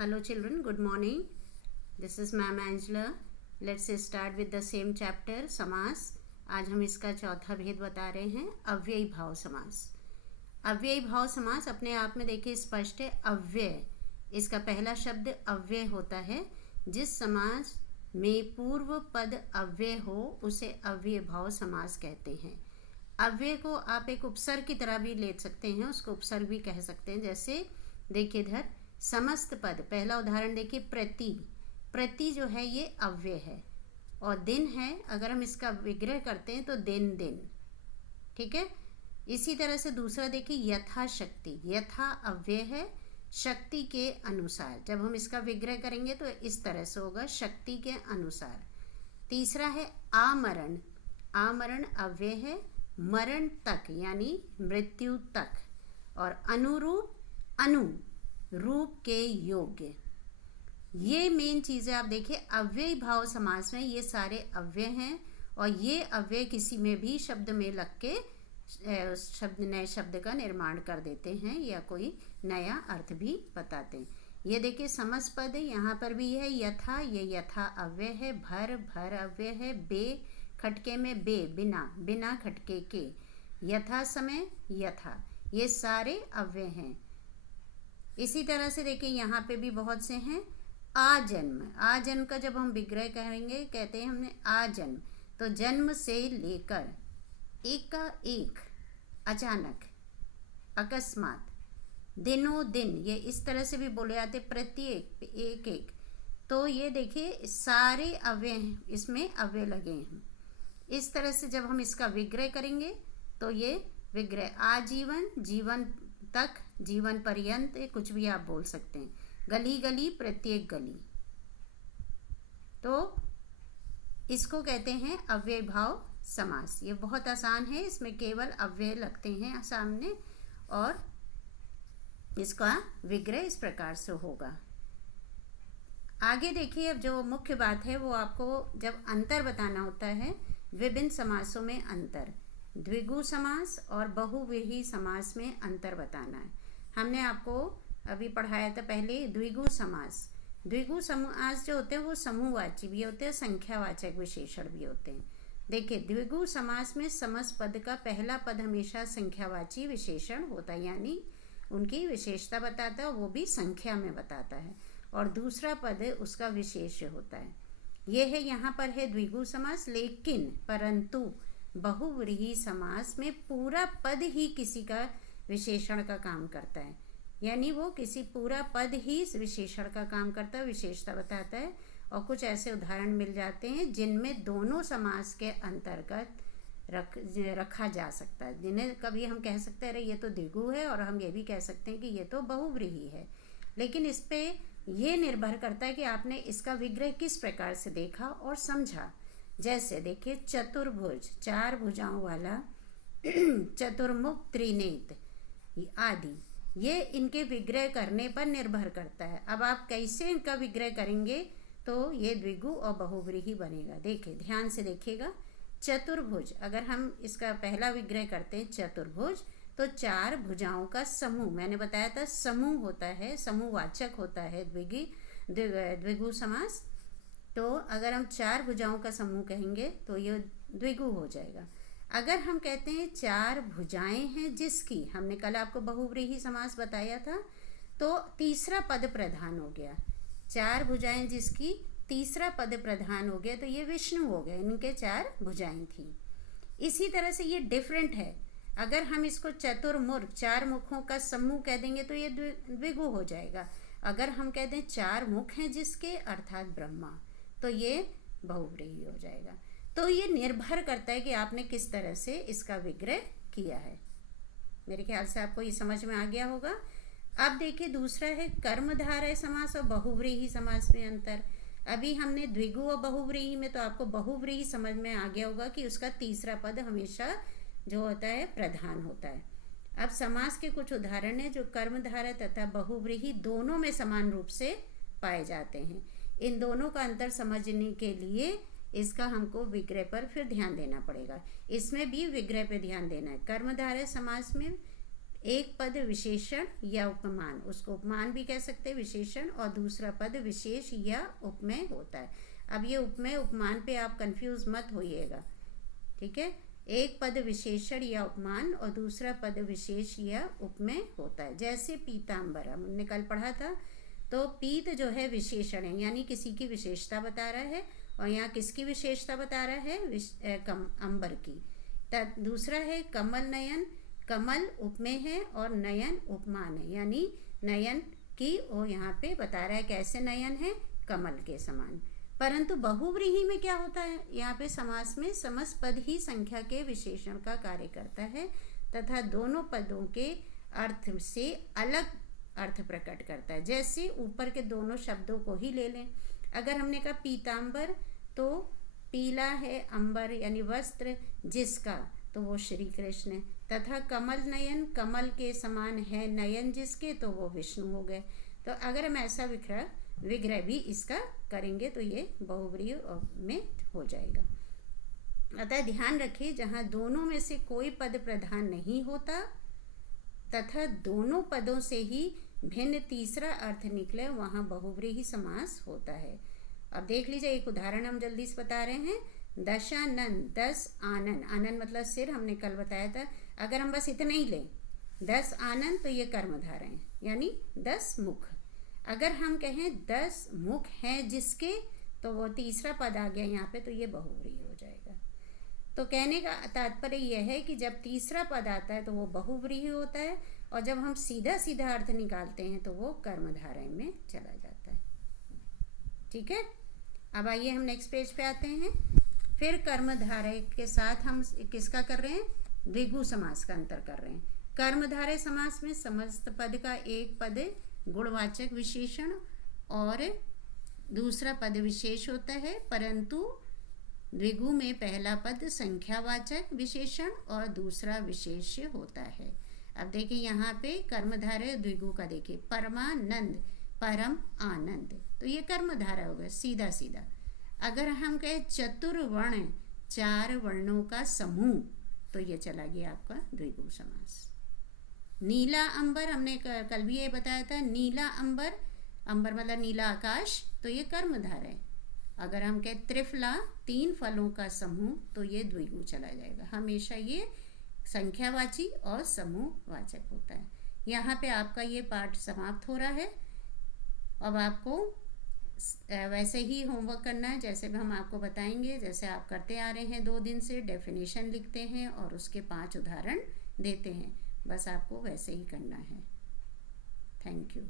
Hello children, good morning. This is Ma'am Angela. Let's start with the same chapter, समास. आज हम इसका चौथा भेद बता रहे हैं, अव्ययी भाव समास. अव्ययी भाव समास अपने आप में देखिए स्पष्ट है. अव्यय, इसका पहला शब्द अव्यय होता है. जिस समास में पूर्व पद अव्यय हो उसे अव्ययी भाव समास कहते हैं. अव्यय को आप एक उपसर्ग की तरह भी ले सकते हैं, उसको उपसर्ग भी कह सकते हैं. जैसे देखिए इधर समस्त पद, पहला उदाहरण देखिए प्रति. प्रति जो है ये अव्यय है और दिन है. अगर हम इसका विग्रह करते हैं तो दिन दिन. ठीक है. इसी तरह से दूसरा देखिए यथाशक्ति. यथा अव्यय है, शक्ति के अनुसार. जब हम इसका विग्रह करेंगे तो इस तरह से होगा, शक्ति के अनुसार. तीसरा है आमरण. आमरण अव्यय है, मरण तक यानी मृत्यु तक. और अनुरूप, अनु रूप के योग्य. ये मेन चीज़ें आप देखिए अव्ययी भाव समास में ये सारे अव्यय हैं और ये अव्यय किसी में भी शब्द में लग के शब्द नए शब्द का निर्माण कर देते हैं या कोई नया अर्थ भी बताते हैं. ये देखिए समस्त पद है, यहाँ पर भी है यथा, ये यथा अव्यय है. भर, भर अव्यय है. बे, खटके में बे, बिना, बिना खटके के. यथा समय, यथा, ये सारे अव्यय हैं. इसी तरह से देखिए यहाँ पे भी बहुत से हैं. आजन्म. आजन्म का जब हम विग्रह करेंगे, कहते हैं हमने आजन्म, तो जन्म से लेकर, एक का एक, अचानक, अकस्मात, दिनों दिन, ये इस तरह से भी बोले जाते. प्रत्येक, एक एक. तो ये देखिए सारे अव्यय हैं, इसमें अव्यय लगे हैं. इस तरह से जब हम इसका विग्रह करेंगे तो ये विग्रह आजीवन, जीवन तक, जीवन पर्यंत, कुछ भी आप बोल सकते हैं. गली गली, प्रत्येक गली. तो इसको कहते हैं अव्यय भाव समास. ये बहुत आसान है, इसमें केवल अव्यय लगते हैं सामने और इसका विग्रह इस प्रकार से होगा. आगे देखिए, अब जो मुख्य बात है वो आपको जब अंतर बताना होता है, विभिन्न समासों में अंतर, द्विगु समास और बहुव्रीहि समास में अंतर बताना है. हमने आपको अभी पढ़ाया था पहले द्विगु समास. द्विगु समास जो होते हैं वो समूहवाची भी होते हैं, संख्यावाचक विशेषण भी होते हैं. देखिए द्विगु समास में समस्त पद का पहला पद हमेशा संख्यावाची विशेषण होता है, यानी उनकी विशेषता बताता है, वो भी संख्या में बताता है, और दूसरा पद उसका विशेष्य होता है. ये है, यहाँ पर है द्विगु समास. लेकिन परंतु बहुव्रीहि समास में पूरा पद ही किसी का विशेषण का काम करता है, यानी वो किसी पूरा पद ही विशेषण का काम करता है, विशेषता बताता है. और कुछ ऐसे उदाहरण मिल जाते हैं जिनमें दोनों समास के अंतर्गत रखा जा सकता है, जिन्हें कभी हम कह सकते हैं अरे ये तो द्विगु है, और हम ये भी कह सकते हैं कि ये तो बहुव्रीहि है. लेकिन इस पे ये निर्भर करता है कि आपने इसका विग्रह किस प्रकार से देखा और समझा. जैसे देखिए चतुर्भुज, चार भुजाओं वाला, चतुर्मुख, त्रिनेत्र आदि, ये इनके विग्रह करने पर निर्भर करता है. अब आप कैसे इनका विग्रह करेंगे तो ये द्विगु और बहुव्रीहि बनेगा. देखिए ध्यान से देखिएगा. चतुर्भुज, अगर हम इसका पहला विग्रह करते हैं चतुर्भुज, तो चार भुजाओं का समूह, मैंने बताया था समूह होता है, समूहवाचक होता है द्विगु समास. तो अगर हम चार भुजाओं का समूह कहेंगे तो ये द्विगु हो जाएगा. अगर हम कहते हैं चार भुजाएं हैं जिसकी, हमने कल आपको बहुव्रीहि समास बताया था, तो तीसरा पद प्रधान हो गया. चार भुजाएं जिसकी, तीसरा पद प्रधान हो गया, तो ये विष्णु हो गए, इनके चार भुजाएं थी. इसी तरह से ये डिफरेंट है. अगर हम इसको चतुर्मुख, चार मुखों का समूह कह देंगे तो ये द्विगु हो जाएगा. अगर हम कह दें चार मुख हैं जिसके, अर्थात ब्रह्मा, तो ये बहुव्रीहि हो जाएगा. तो ये निर्भर करता है कि आपने किस तरह से इसका विग्रह किया है. मेरे ख्याल से आपको ये समझ में आ गया होगा. अब देखिए दूसरा है कर्मधारय समास और बहुव्रीहि समास में अंतर. अभी हमने द्विगु और बहुव्रीहि में, तो आपको बहुव्रीहि समझ में आ गया होगा कि उसका तीसरा पद हमेशा जो होता है प्रधान होता है. अब समास के कुछ उदाहरण हैं जो कर्मधारय तथा बहुव्रीहि दोनों में समान रूप से पाए जाते हैं. इन दोनों का अंतर समझने के लिए इसका हमको विग्रह पर फिर ध्यान देना पड़ेगा. इसमें भी विग्रह पे ध्यान देना है. कर्मधारय समास में एक पद विशेषण या उपमान, उसको उपमान भी कह सकते हैं, विशेषण, और दूसरा पद विशेष या उपमेय होता है। अब ये उपमेय उपमान पे आप कंफ्यूज मत होइएगा, ठीक है। एक पद विशेषण या उपमान और दूसरा पद विशेष या उपमेय होता है। जैसे पीतांबर हमने कल पढ़ा था, तो पीत जो है विशेषण है, यानी किसी की विशेषता बता रहा है, और यहाँ किसकी विशेषता बता रहा है, अंबर की। दूसरा है कमल नयन, कमल उपमेय है और नयन उपमान है, यानी नयन की वो यहाँ पे बता रहा है कैसे नयन है, कमल के समान। परंतु बहुव्रीहि में क्या होता है, यहाँ पे समास में समस्त पद ही संख्या के विशेषण का कार्य करता है तथा दोनों पदों के अर्थ से अलग अर्थ प्रकट करता है। जैसे ऊपर के दोनों शब्दों को ही ले लें, अगर हमने कहा पीतांबर, तो पीला है अंबर यानी वस्त्र जिसका, तो वो श्री कृष्ण है, तथा कमल नयन, कमल के समान है नयन जिसके, तो वो विष्णु हो गए। तो अगर हम ऐसा विग्रह भी इसका करेंगे तो ये बहुव्रीहि में हो जाएगा। अतः ध्यान रखिए, जहाँ दोनों में से कोई पद प्रधान नहीं होता तथा दोनों पदों से ही भिन्न तीसरा अर्थ निकले, वहाँ बहुव्रीहि समास होता है। अब देख लीजिए, एक उदाहरण हम जल्दी से बता रहे हैं। दशानन, 10 आनन, आनन मतलब सिर, हमने कल बताया था। अगर हम बस इतना ही लें 10 आनन, तो ये कर्मधारय हैं, यानी 10 मुख। अगर हम कहें 10 मुख हैं जिसके, तो वो तीसरा पद आ गया यहाँ पे, तो ये बहुव्रीहि हो जाएगा। तो कहने का तात्पर्य यह है कि जब तीसरा पद आता है तो वो बहुव्रीहि होता है, और जब हम सीधा सीधा अर्थ निकालते हैं तो वो कर्मधारय में चला जाता है। ठीक है, अब आइए हम नेक्स्ट पेज पे आते हैं। फिर कर्मधारय के साथ हम किसका कर रहे हैं, द्विगु समास का अंतर कर रहे हैं। कर्मधारय समास में समस्त पद का एक पद गुणवाचक विशेषण और दूसरा पद विशेष होता है, परंतु द्विगु में पहला पद संख्यावाचक विशेषण और दूसरा विशेष्य होता है। अब देखिए यहाँ पे कर्मधारय द्विगु का देखिए, परमानंद, परम आनंद, तो ये कर्मधारय हो गया सीधा सीधा। अगर हम कहें चतुर्वर्ण, 4 वर्णों का समूह, तो ये चला गया आपका द्विगु समास। नीला अंबर, हमने कल भी ये बताया था, नीला अंबर, अंबर मतलब नीला आकाश, तो ये कर्मधारय। अगर हम कहें त्रिफला, 3 फलों का समूह, तो ये द्विगु चला जाएगा। हमेशा ये संख्यावाची और समूहवाचक होता है। यहाँ पे आपका ये पाठ समाप्त हो रहा है। अब आपको वैसे ही होमवर्क करना है, जैसे भी हम आपको बताएंगे, जैसे आप करते आ रहे हैं 2 दिन से। डेफिनेशन लिखते हैं और उसके 5 उदाहरण देते हैं, बस आपको वैसे ही करना है। Thank you.